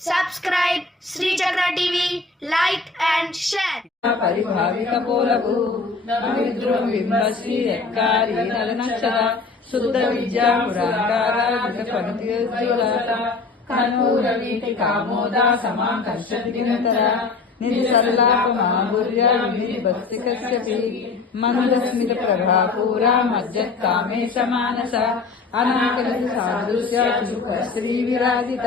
Subscribe Srichakra TV like and share share. పరిభావిక పోలవు బింబశ్రీ ఎక్కారి నలనక్షర శుద్ధ విద్యా కనూర వీటి కామోద సమాకర్షినితర నిధి సల్లాప మాధుర్య మందస్మిత కామేశ మానస అనాకలి సాదృశ్య శ్రీ విరాజిత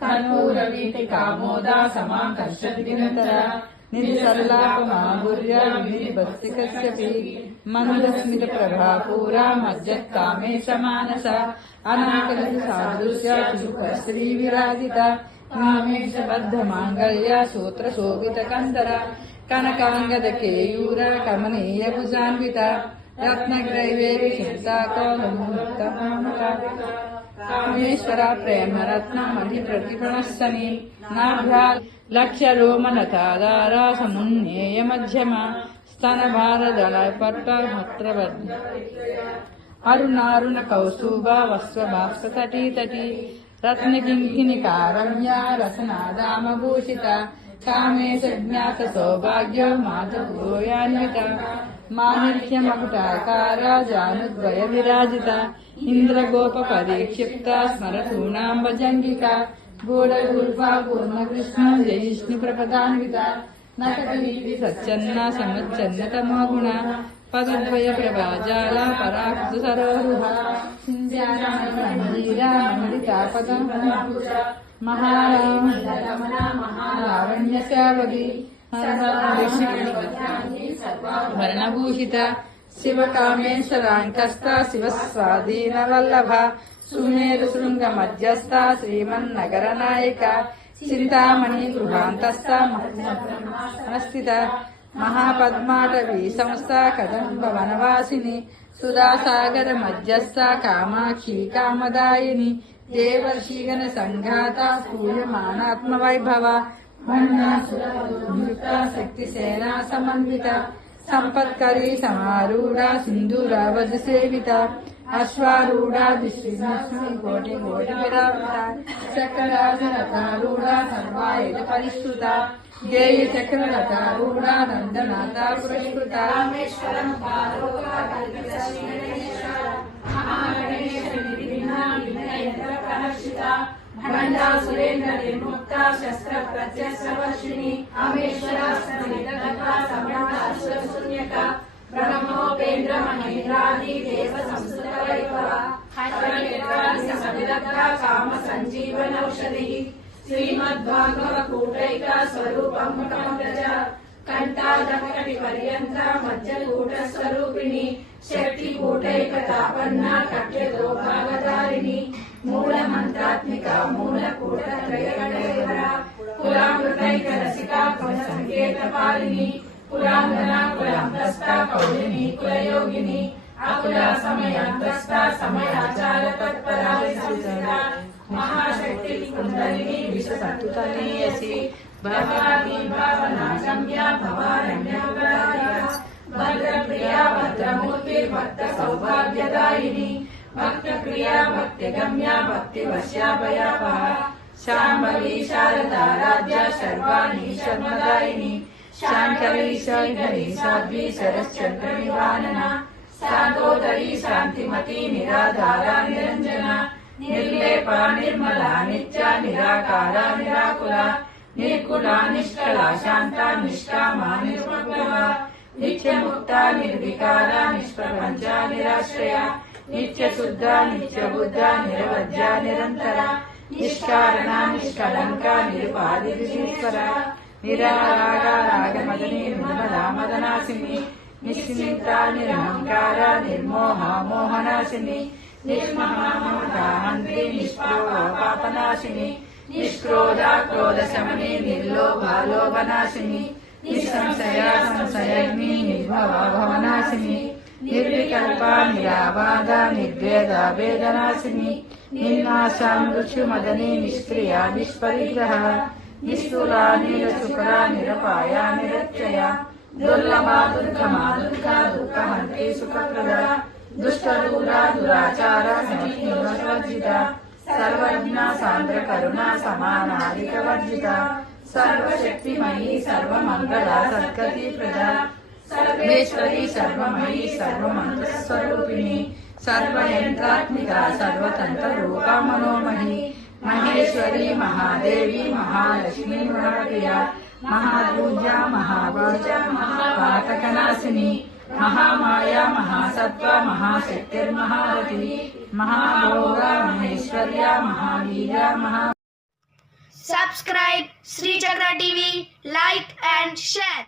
రత్న కామోదా సమాకర్షతి నాభ్యాలవాల పరిభావిక మందస్మిత ప్రభాపూరా మజ్జత్ మానస అనాకలిత సాదృశ్య శ్రీ విరాజిత కామేశ బద్ధ మాంగళ్య సూత్ర శోభిత కందర కనకాంగద కేయూర కమనీయ భుజాన్విత రత్నగ్రైవేరి కామేశ్వర ప్రేమ రత్న మణి ప్రతిభణస్సని నాభ్యా లక్ష్య రోమనతాదార సమున్నేయ మధ్యమ స్తన భారదళ పట్ట మత్రవర్ధ అరుణారుణ కౌస్తుభ వస్త్ర భాస్క తటీ తటీ రత్న కింకిని కారమ్య రసనాదామభూషిత కామేశ జ్ఞాత సౌభాగ్య మాధవోయాన్విత మాణిక్య माणिक्यमकुटाकारा जानुद्वयविराजिता इन्द्रगोपपरीक्षिप्ता स्मरसूनाम्बजङ्गिका गूढगुल्फा पूर्णकृष्णा जयिष्णुप्रपदान्विता नटकलीपि सच्चन्ना समच्छन्नतमोगुणा पदद्वय प्रभाजाला पराक्तु सरोरुहा सिन्ध्यारामञ्जीरा मण्डितापदमहाराम लावण्यस्यावगी పదద్వయ ప్రభాజాల పరాకృత సరోరుహ మందిర మండితాపద మహారామ లావణ్య శావగి భరణభూషిత శివ కామేశ్వరాంకస్త శివ స్వాధీన వల్లభ సుమేరు శృంగ మధ్యస్థ శ్రీమన్నగర నాయక చింతామణి గృహాంతస్థ స్థిత మహాపద్మాటవీ సంస్థ కదంబ వనవాసిని సుధాసాగర మధ్యస్థ కామాక్షి కామదాయిని దేవర్షిగణ సంఘాత పూయమానాత్మ వైభవ మన్యాసురయుక్త శక్తి సేనా సమన్విత సంపత్కరీ సమారూఢ సింధూరావధ సేవిత అశ్వారూఢ దిశ్రీ కోటి కోటి విరామిత చక్రరాజరథారూఢ సర్వాయుధ పరిష్కృత గేయ చక్రరథారూఢ నందనాథ పురస్కృత భండా సురేంద్ర శస్త్ర ప్రత్యస్రవర్షిణి అమేశ్వర శూన్యక బ్రహ్మోపేంద్ర మహేంద్రాది దేవ సంస్కృత వైభవ సమిదగ్ధ కామ సంజీవనౌషధి శ్రీమద్భాగవ కూటైక స్వరూపం ప్రజ కంఠాదకటి పర్యంత మధ్య కూట స్వరూపిణి శక్తి కూటైక తాపన్న కట్య कालिनी कुलांगना कुलांतस्ता कौलिनी कुलयोगिनी, अकुला समयांतस्ता समयाचार, तत्परा विसंस्था महाशक्ति, कुंडलिनी विशसंतुतनी विशसत्तुतनीयसी भवानी भावनाशम्या भवारण्या वराया भद्रप्रिया, भद्रमूर्ति भक्त सौभाग्यदायिनी भक्त क्रिया भक्ति गम्या भक्ति वश्या भक्तिवश्या भयावः शारदा शारदाराध्या शर्वाणी, शर्मदायिनी శాంకరీ శైహరి సాధ్వి శరశ్చంద్ర నివారణ శాంతోదరి శాంతిమతి నిరాధార నిరంజన నిర్లేప నిర్మల నిత్య నిరాకార నిరాకుల నిర్గుణ నిష్కళ శాంత నిష్కామ నిర్మగ్నవ నిత్యముక్త నిర్వికార నిష్ప్రపంచ నిరాశ్రయ నిత్య శుద్ధ నిత్య బుద్ధ నిరవధ్య నిరంతర నిష్కారణ నిష్కలంక నిరుపాధి విశ్వర నిరాగమదని నిర్మలా మదనాశిని నిశ్చింత నిరహంకార నిర్మోహ మోహనాశిని నిర్మహామంత్రి నిష్ప్రోపాపనాశిని నిష్క్రోధ క్రోధ శమని నిర్లోభ లోభనాశిని నిస్సంశయా సంశయగ్ని నిర్భవా భవనాశిని నిర్వికల్ప నిరాబాధ నిర్వేద వేదనాశిని నిర్నాశా మృత్యుమదని నిష్క్రియ నిష్పరిగ్రహ నిస్థూలా నీలశుక్ర నిరపాయ నిరత్యయ దుర్లభా దుర్గమా దుర్గా దుఃఖహంత్రి సుఖప్రద దుష్టదూర దురాచార సమర్జిత సర్వజ్ఞ సాంద్ర కరుణ సమానాధిక వర్జిత సర్వశక్తిమయీ సర్వమంగళ సద్గతి ప్రద సర్వేశ్వరి సర్వమయీ సర్వమంత్రస్వరూపిణి महेश्वरी महादेवी, महालक्ष्मी महाप्रिया, महापूजा महापूजा महापातकनाशिनी, महामाया, महासत्त्व, महाशक्तिर्महारथी, महाभोगा, महेश्वर्या, महावीरा, महा subscribe Shri Srichakra TV like and share